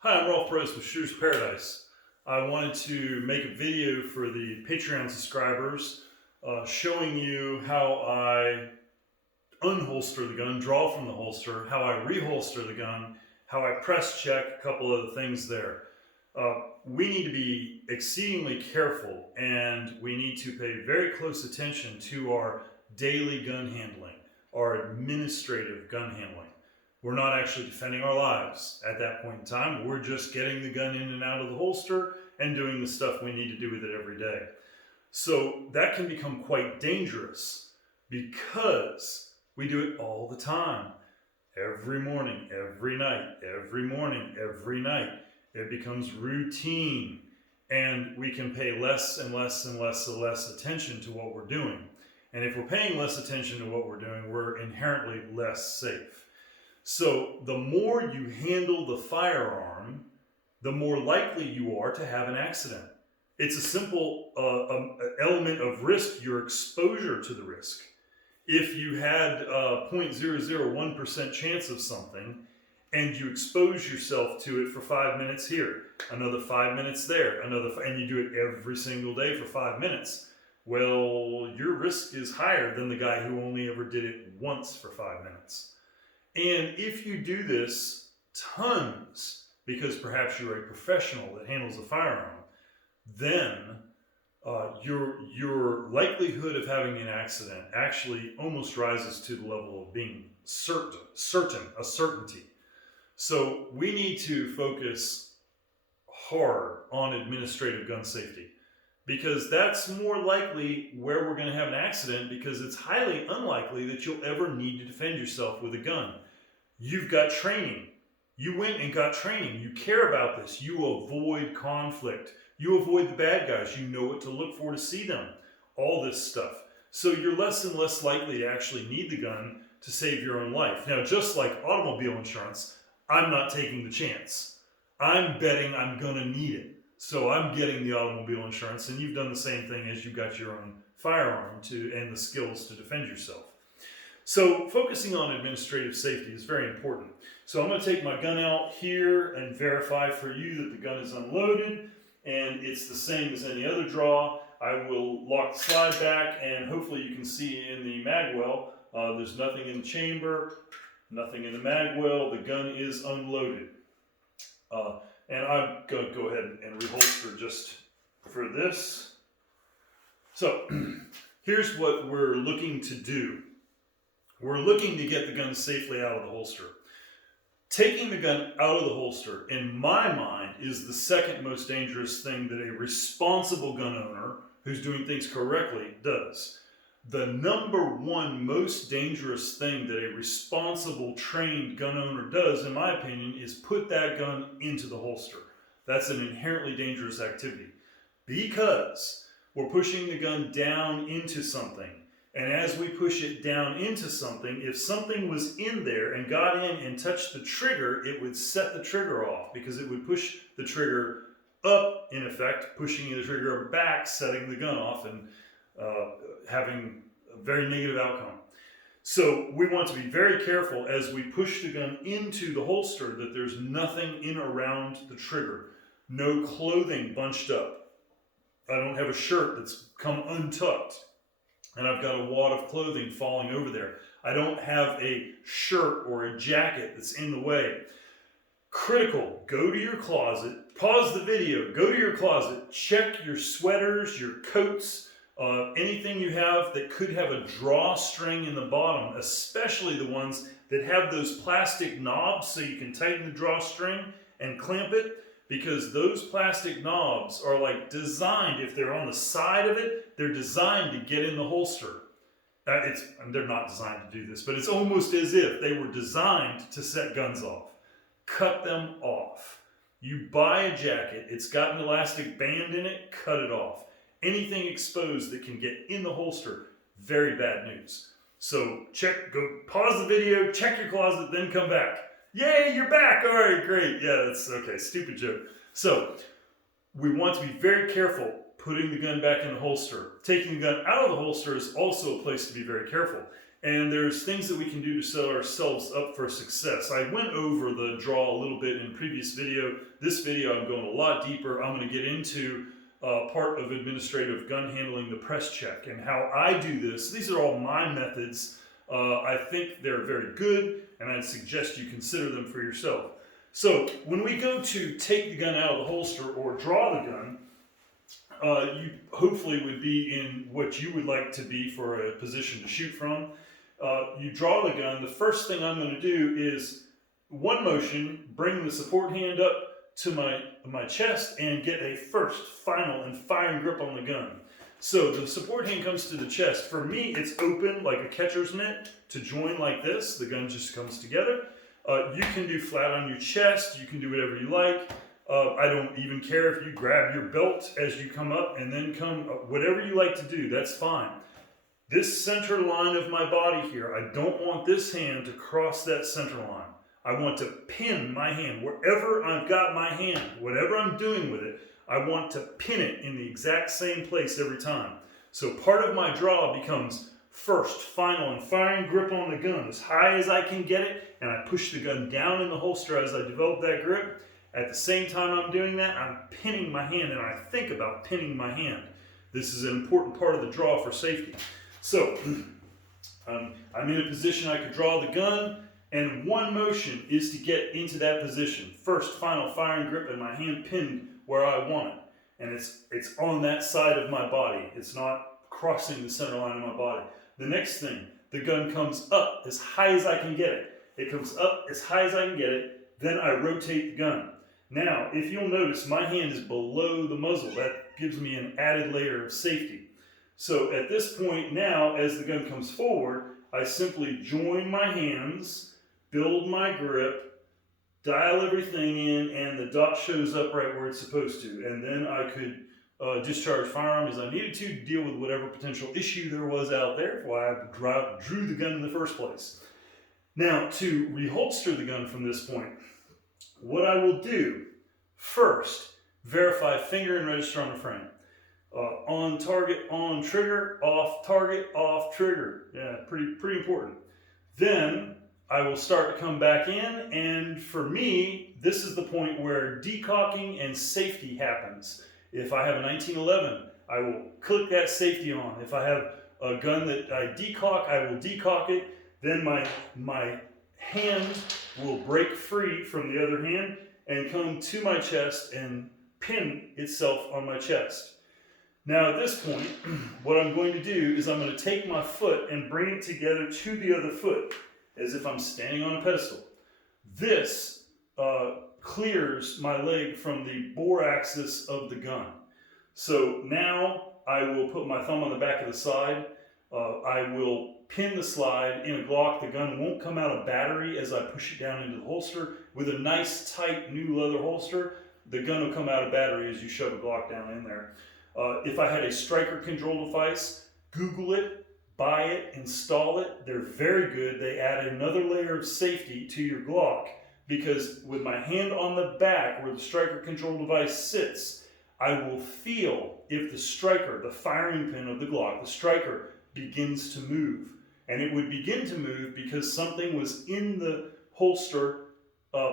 Hi, I'm Rolf Perez with Shooters Paradise. I wanted to make a video for the Patreon subscribers showing you how I unholster the gun, draw from the holster, how I reholster the gun, how I press check, a couple of the things there. We need to be exceedingly careful, and we need to pay very close attention to our daily gun handling, our administrative gun handling. We're not actually defending our lives at that point in time. We're just getting the gun in and out of the holster and doing the stuff we need to do with it every day. So that can become quite dangerous because we do it all the time. Every morning, every night, every morning, every night. It becomes routine, and we can pay less and less and less and less attention to what we're doing. And if we're paying less attention to what we're doing, we're inherently less safe. So the more you handle the firearm, the more likely you are to have an accident. It's a simple element of risk, your exposure to the risk. If you had a 0.001% chance of something and you expose yourself to it for 5 minutes here, another 5 minutes there, and you do it every single day for 5 minutes, well, your risk is higher than the guy who only ever did it once for 5 minutes. And if you do this tons, because perhaps you're a professional that handles a firearm, then your likelihood of having an accident actually almost rises to the level of being certain, a certainty. So we need to focus hard on administrative gun safety, because that's more likely where we're going to have an accident, because it's highly unlikely that you'll ever need to defend yourself with a gun. You've got training. You went and got training. You care about this. You avoid conflict. You avoid the bad guys. You know what to look for to see them. All this stuff. So you're less and less likely to actually need the gun to save your own life. Now, just like automobile insurance, I'm not taking the chance. I'm betting I'm going to need it. So I'm getting the automobile insurance, and you've done the same thing as you got your own firearm and the skills to defend yourself. So focusing on administrative safety is very important. So I'm going to take my gun out here and verify for you that the gun is unloaded and it's the same as any other draw. I will lock the slide back, and hopefully you can see in the mag well, there's nothing in the chamber, nothing in the mag well. The gun is unloaded. And I'm going to go ahead and reholster just for this. So here's what we're looking to do. We're looking to get the gun safely out of the holster. Taking the gun out of the holster, in my mind, is the second most dangerous thing that a responsible gun owner who's doing things correctly does. The number one most dangerous thing that a responsible, trained gun owner does, in my opinion, is put that gun into the holster. That's an inherently dangerous activity, because we're pushing the gun down into something. And as we push it down into something, if something was in there and got in and touched the trigger, it would set the trigger off, because it would push the trigger up, in effect, pushing the trigger back, setting the gun off, and having a very negative outcome. So we want to be very careful as we push the gun into the holster that there's nothing in around the trigger. No clothing bunched up. I don't have a shirt that's come untucked and I've got a wad of clothing falling over there. I don't have a shirt or a jacket that's in the way. Critical, go to your closet, pause the video, go to your closet, check your sweaters, your coats, anything you have that could have a drawstring in the bottom, especially the ones that have those plastic knobs so you can tighten the drawstring and clamp it, because those plastic knobs are like designed, if they're on the side of it, they're designed to get in the holster. They're not designed to do this, but it's almost as if they were designed to set guns off. Cut them off. You buy a jacket, it's got an elastic band in it, cut it off. Anything exposed that can get in the holster, very bad news. So pause the video, check your closet, then come back. Yay, you're back. All right, great. Yeah, that's okay. Stupid joke. So we want to be very careful putting the gun back in the holster. Taking the gun out of the holster is also a place to be very careful. And there's things that we can do to set ourselves up for success. I went over the draw a little bit in a previous video. This video, I'm going a lot deeper. I'm going to get into part of administrative gun handling, the press check, and how I do this. These are all my methods. I think they're very good, and I'd suggest you consider them for yourself. So when we go to take the gun out of the holster or draw the gun, you hopefully would be in what you would like to be for a position to shoot from. You draw the gun. The first thing I'm going to do is one motion, bring the support hand up to my chest and get a first, final, and firing grip on the gun. So the support hand comes to the chest. For me, it's open like a catcher's mitt to join like this. The gun just comes together. You can do flat on your chest. You can do whatever you like. I don't even care if you grab your belt as you come up and then come, whatever you like to do, that's fine. This center line of my body here, I don't want this hand to cross that center line. I want to pin my hand wherever I've got my hand, whatever I'm doing with it, I want to pin it in the exact same place every time. So part of my draw becomes first, final, and firing grip on the gun as high as I can get it, and I push the gun down in the holster as I develop that grip. At the same time I'm doing that, I'm pinning my hand, and I think about pinning my hand. This is an important part of the draw for safety. So, I'm in a position I could draw the gun, and one motion is to get into that position. First, final, firing grip, and my hand pinned where I want it. And it's on that side of my body. It's not crossing the center line of my body. The next thing, the gun comes up as high as I can get it. It comes up as high as I can get it, then I rotate the gun. Now, if you'll notice, my hand is below the muzzle. That gives me an added layer of safety. So at this point now, as the gun comes forward, I simply join my hands, build my grip, dial everything in, and the dot shows up right where it's supposed to. And then I could discharge firearm as I needed to deal with whatever potential issue there was out there, why I drew the gun in the first place. Now, to reholster the gun from this point, what I will do, first, verify finger and register on the frame. On target, on trigger, off target, off trigger. Yeah, pretty important. Then I will start to come back in, and for me, this is the point where decocking and safety happens. If I have a 1911, I will click that safety on. If I have a gun that I decock, I will decock it. Then my hand will break free from the other hand and come to my chest and pin itself on my chest. Now at this point, what I'm going to do is I'm going to take my foot and bring it together to the other foot, as if I'm standing on a pedestal. This clears my leg from the bore axis of the gun. So now I will put my thumb on the back of the side. I will pin the slide in a Glock. The gun won't come out of battery as I push it down into the holster. With a nice tight new leather holster, the gun will come out of battery as you shove a Glock down in there. If I had a striker control device, Google it, buy it, install it. They're very good. They add another layer of safety to your Glock, because with my hand on the back where the striker control device sits, I will feel if the striker, the firing pin of the Glock, the striker, begins to move. And it would begin to move because something was in the holster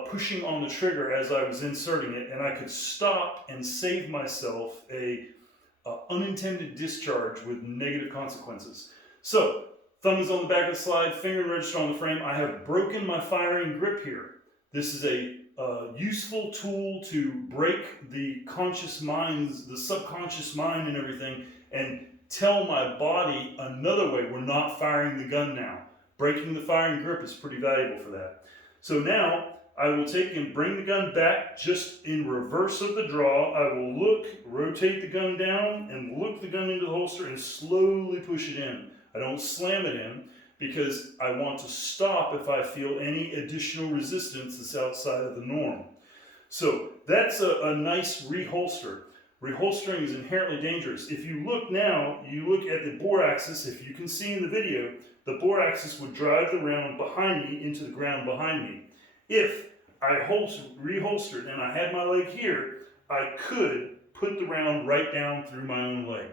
pushing on the trigger as I was inserting it, and I could stop and save myself a unintended discharge with negative consequences. So, thumb is on the back of the slide, finger and register on the frame. I have broken my firing grip here. This is a useful tool to break the conscious minds, the subconscious mind and everything, and tell my body another way, we're not firing the gun now. Breaking the firing grip is pretty valuable for that. So now, I will take and bring the gun back just in reverse of the draw. I will look, rotate the gun down, and look the gun into the holster and slowly push it in. I don't slam it in because I want to stop if I feel any additional resistance that's outside of the norm. So that's a nice reholster. Reholstering is inherently dangerous. If you look now, you look at the bore axis. If you can see in the video, the bore axis would drive the round behind me into the ground behind me. If I reholstered and I had my leg here, I could put the round right down through my own leg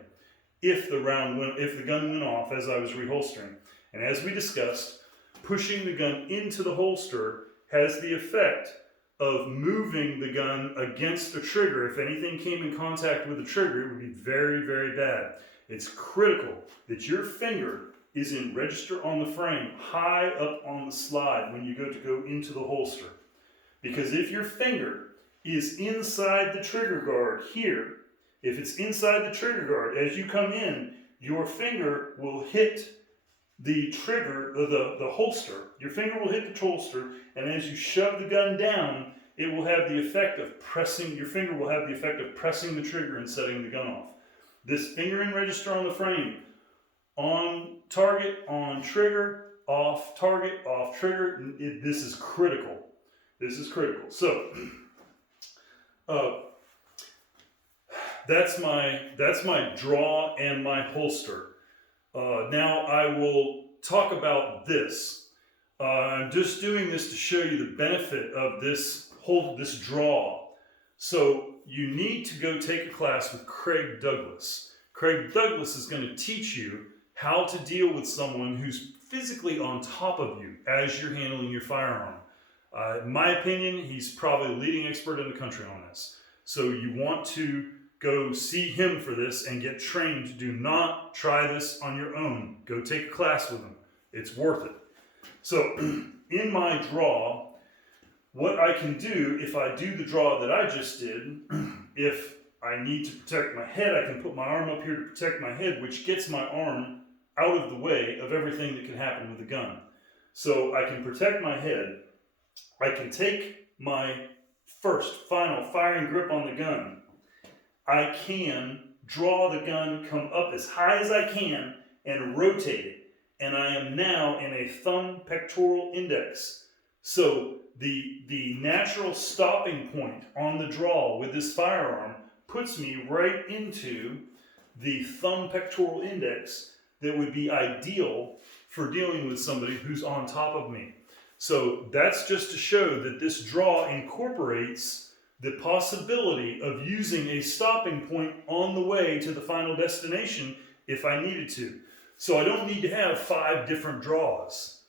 if the gun went off as I was reholstering. And as we discussed, pushing the gun into the holster has the effect of moving the gun against the trigger. If anything came in contact with the trigger, it would be very, very bad. It's critical that your finger is in register on the frame, high up on the slide when you go into the holster. Because if your finger is inside the trigger guard here, if it's inside the trigger guard, as you come in, your finger will hit the trigger, the holster. Your finger will hit the holster, and as you shove the gun down, it will have the effect of pressing, your finger will have the effect of pressing the trigger and setting the gun off. This finger in register on the frame, on target, on trigger, off target, off trigger, this is critical. This is critical. So, that's my draw and my holster. Now I will talk about this. I'm just doing this to show you the benefit of this draw. So you need to go take a class with Craig Douglas. Craig Douglas is going to teach you how to deal with someone who's physically on top of you as you're handling your firearm. In my opinion, he's probably the leading expert in the country on this. So you want to go see him for this and get trained. Do not try this on your own. Go take a class with him. It's worth it. So in my draw, what I can do if I do the draw that I just did, if I need to protect my head, I can put my arm up here to protect my head, which gets my arm out of the way of everything that can happen with a gun. So I can protect my head. I can take my first, final firing grip on the gun. I can draw the gun, come up as high as I can, and rotate it. And I am now in a thumb pectoral index. So the natural stopping point on the draw with this firearm puts me right into the thumb pectoral index that would be ideal for dealing with somebody who's on top of me. So that's just to show that this draw incorporates the possibility of using a stopping point on the way to the final destination if I needed to. So I don't need to have 5 different draws.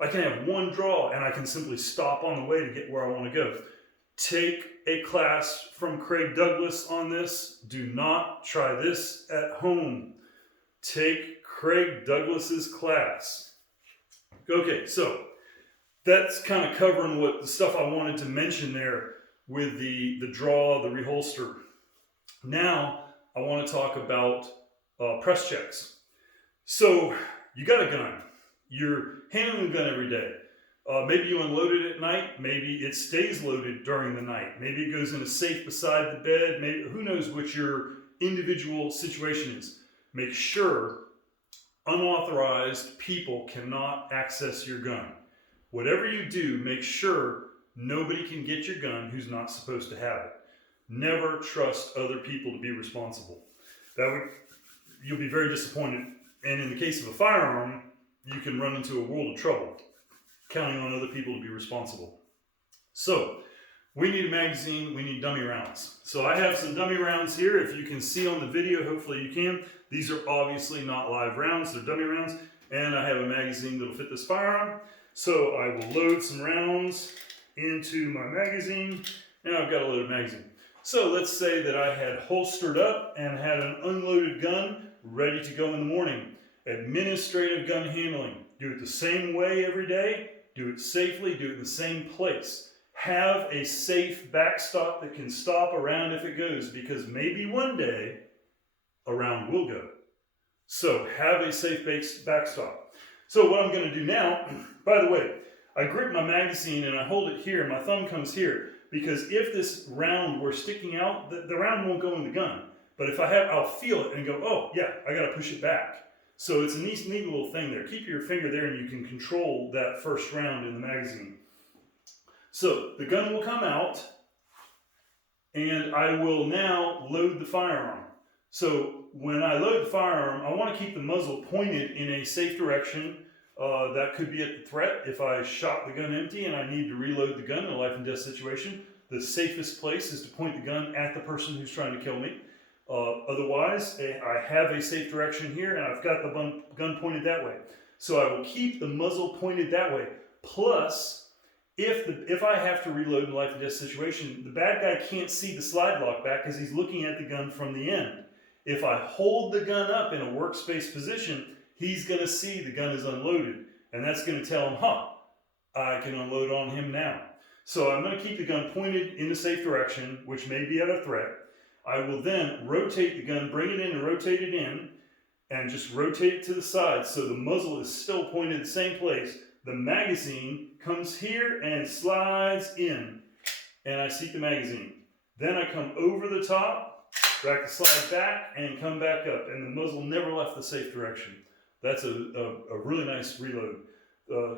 I can have one draw and I can simply stop on the way to get where I want to go. Take a class from Craig Douglas on this. Do not try this at home. Take Craig Douglas's class. Okay, so that's kind of covering what the stuff I wanted to mention there with the draw, the reholster. Now I want to talk about press checks. So you got a gun. You're handling the gun every day. Maybe you unload it at night. Maybe it stays loaded during the night. Maybe it goes in a safe beside the bed. Maybe, who knows what your individual situation is. Make sure unauthorized people cannot access your gun. Whatever you do, make sure nobody can get your gun who's not supposed to have it. Never trust other people to be responsible. You'll be very disappointed. And in the case of a firearm, you can run into a world of trouble counting on other people to be responsible. So, we need a magazine, we need dummy rounds. So I have some dummy rounds here. If you can see on the video, hopefully you can. These are obviously not live rounds, they're dummy rounds. And I have a magazine that'll fit this firearm. So I will load some rounds into my magazine. Now I've got a loaded magazine. So let's say that I had holstered up and had an unloaded gun ready to go in the morning. Administrative gun handling. Do it the same way every day. Do it safely. Do it in the same place. Have a safe backstop that can stop a round if it goes, because maybe one day a round will go. So have a safe backstop. So what I'm going to do now, by the way, I grip my magazine and I hold it here, my thumb comes here, because if this round were sticking out, the round won't go in the gun. But if I have, I'll feel it and go, oh yeah, I got to push it back. So it's a neat little thing there. Keep your finger there and you can control that first round in the magazine. So the gun will come out and I will now load the firearm. So when I load the firearm, I want to keep the muzzle pointed in a safe direction. That could be at the threat. If I shot the gun empty and I need to reload the gun in a life and death situation, the safest place is to point the gun at the person who's trying to kill me. Otherwise, I have a safe direction here and I've got the gun pointed that way. So I will keep the muzzle pointed that way. Plus, if I have to reload in a life and death situation, the bad guy can't see the slide lock back because he's looking at the gun from the end. If I hold the gun up in a workspace position, he's going to see the gun is unloaded, and that's going to tell him, I can unload on him now. So I'm going to keep the gun pointed in the safe direction, which may be at a threat. I will then rotate the gun, bring it in and rotate it in, and just rotate it to the side so the muzzle is still pointed the same place. The magazine comes here and slides in, and I seat the magazine. Then I come over the top, back the slide back, and come back up, and the muzzle never left the safe direction. That's a really nice reload.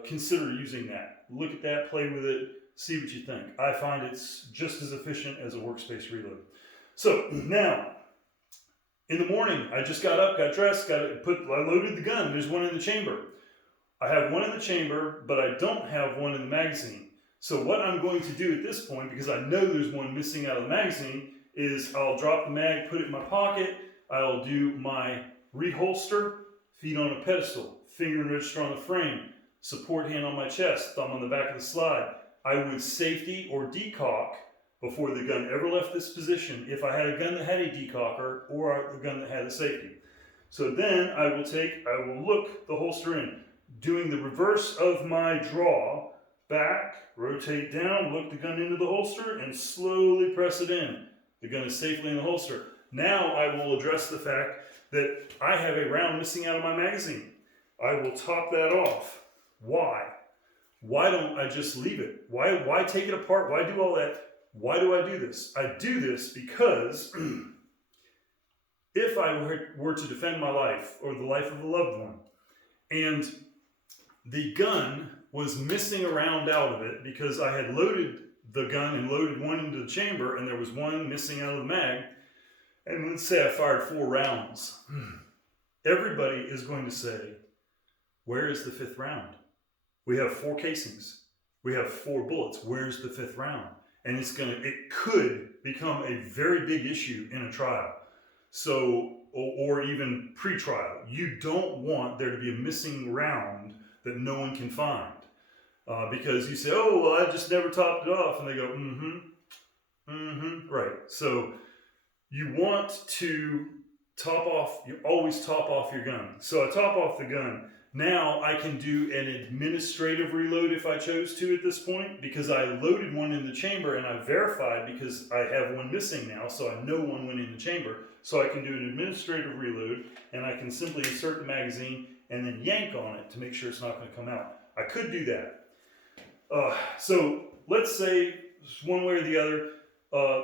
Consider using that. Look at that, play with it, see what you think. I find it's just as efficient as a workspace reload. So now, in the morning, I just got up, got dressed, I loaded the gun. There's one in the chamber. I have one in the chamber, but I don't have one in the magazine. So what I'm going to do at this point, because I know there's one missing out of the magazine, is I'll drop the mag, put it in my pocket. I'll do my reholster, feet on a pedestal, finger and register on the frame, support hand on my chest, thumb on the back of the slide. I would safety or decock before the gun ever left this position if I had a gun that had a decocker or a gun that had a safety. So then I will look the holster in, doing the reverse of my draw, back, rotate down, look the gun into the holster, and slowly press it in. The gun is safely in the holster. Now I will address the fact that I have a round missing out of my magazine. I will top that off. Why? Why don't I just leave it? Why take it apart? Why do all that? Why do I do this? I do this because if I were to defend my life or the life of a loved one, and the gun was missing a round out of it because I had loaded the gun and loaded one into the chamber and there was one missing out of the mag, and let's say I fired 4 rounds, everybody is going to say, where is the 5th round? We have 4 casings. We have 4 bullets. Where's the 5th round? And it could become a very big issue in a trial. So, or even pre-trial. You don't want there to be a missing round that no one can find. Because you say, oh, well, I just never topped it off. And they go, right. So you want to always top off your gun. So I top off the gun. Now I can do an administrative reload if I chose to at this point, because I loaded one in the chamber and I verified because I have one missing now, so I know one went in the chamber. So I can do an administrative reload and I can simply insert the magazine and then yank on it to make sure it's not going to come out. I could do that. So let's say one way or the other,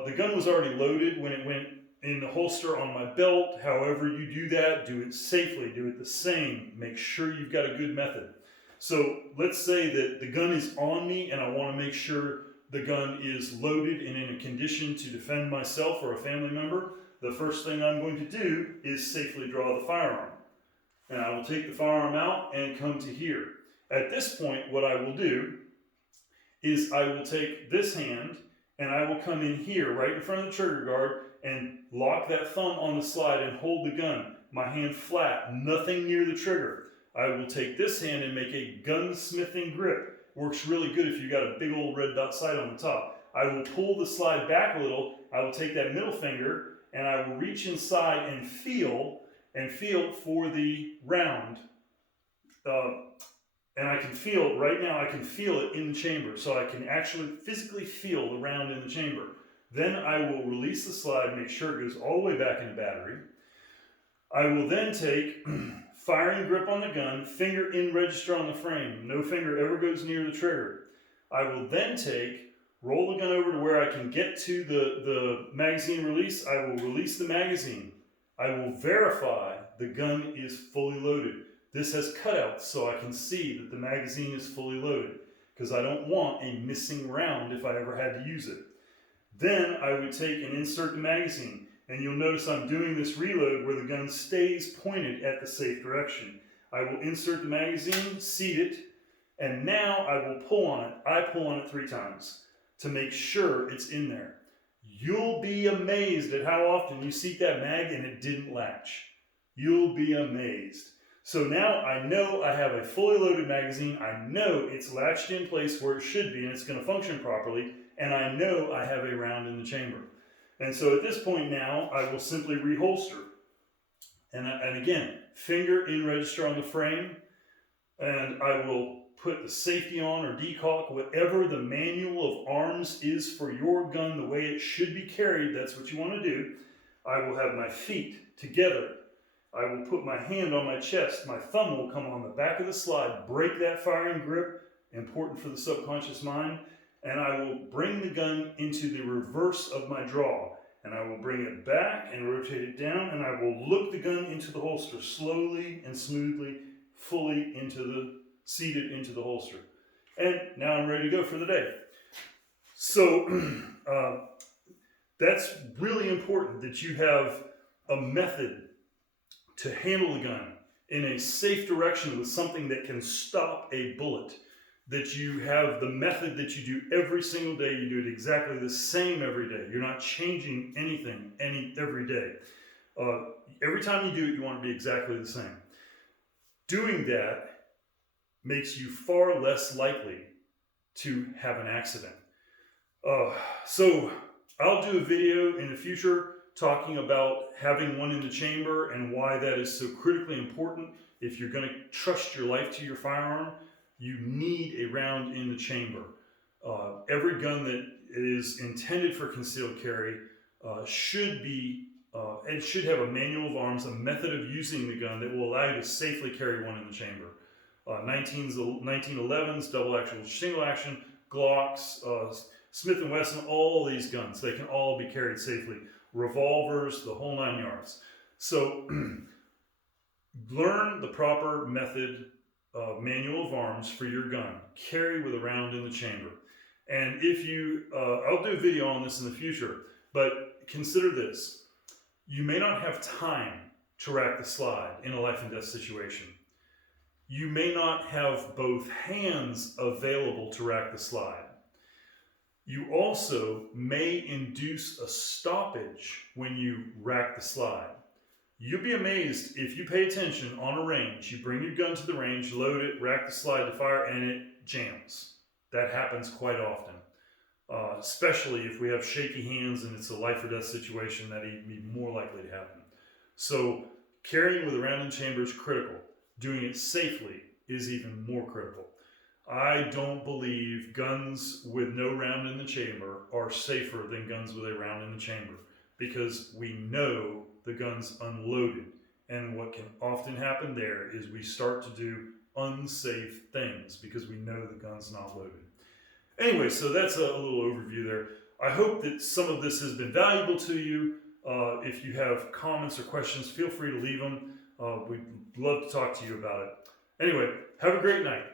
the gun was already loaded when it went in the holster on my belt. However you do that, do it safely, do it the same. Make sure you've got a good method. So let's say that the gun is on me and I want to make sure the gun is loaded and in a condition to defend myself or a family member. The first thing I'm going to do is safely draw the firearm. And I will take the firearm out and come to here. At this point, what I will do is I will take this hand and I will come in here right in front of the trigger guard and lock that thumb on the slide and hold the gun. My hand flat, nothing near the trigger. I will take this hand and make a gunsmithing grip. Works really good if you've got a big old red dot sight on the top. I will pull the slide back a little. I will take that middle finger and I will reach inside and feel for the round. And I can feel, right now I can feel it in the chamber. So I can actually physically feel the round in the chamber. Then I will release the slide, make sure it goes all the way back in the battery. I will then take firing grip on the gun, finger in register on the frame. No finger ever goes near the trigger. I will then roll the gun over to where I can get to the magazine release. I will release the magazine. I will verify the gun is fully loaded. This has cutouts so I can see that the magazine is fully loaded because I don't want a missing round if I ever had to use it. Then I would take and insert the magazine, and you'll notice I'm doing this reload where the gun stays pointed at the safe direction. I will insert the magazine, seat it, and now I will pull on it. I pull on it 3 times to make sure it's in there. You'll be amazed at how often you seat that mag and it didn't latch. You'll be amazed. So now I know I have a fully loaded magazine. I know it's latched in place where it should be and it's going to function properly. And I know I have a round in the chamber. And so at this point now, I will simply reholster. And again, finger in register on the frame. And I will put the safety on or decock, whatever the manual of arms is for your gun, the way it should be carried. That's what you want to do. I will have my feet together. I will put my hand on my chest. My thumb will come on the back of the slide, break that firing grip, important for the subconscious mind, and I will bring the gun into the reverse of my draw. And I will bring it back and rotate it down, and I will look the gun into the holster slowly and smoothly, fully seated into the holster. And now I'm ready to go for the day. So that's really important that you have a method to handle the gun in a safe direction with something that can stop a bullet. That you have the method that you do every single day. You do it exactly the same every day. You're not changing anything every day. Every time you do it, you want to be exactly the same. Doing that makes you far less likely to have an accident. So I'll do a video in the future talking about having one in the chamber and why that is so critically important. If you're going to trust your life to your firearm, you need a round in the chamber. Every gun that is intended for concealed carry should have a manual of arms, a method of using the gun that will allow you to safely carry one in the chamber. 1911s, double action, single action, Glocks, Smith & Wesson, all these guns, they can all be carried safely. Revolvers, the whole 9 yards. So learn the proper method, manual of arms for your gun. Carry with a round in the chamber. And if you, I'll do a video on this in the future, but consider this. You may not have time to rack the slide in a life and death situation. You may not have both hands available to rack the slide. You also may induce a stoppage when you rack the slide. You'll be amazed if you pay attention on a range. You bring your gun to the range, load it, rack the slide to fire, and it jams. That happens quite often, especially if we have shaky hands and it's a life or death situation. That would be more likely to happen. So carrying with a round in chamber is critical. Doing it safely is even more critical. I don't believe guns with no round in the chamber are safer than guns with a round in the chamber, because we know the gun's unloaded. And what can often happen there is we start to do unsafe things because we know the gun's not loaded. Anyway, so that's a little overview there. I hope that some of this has been valuable to you. If you have comments or questions, feel free to leave them. We'd love to talk to you about it. Anyway, have a great night.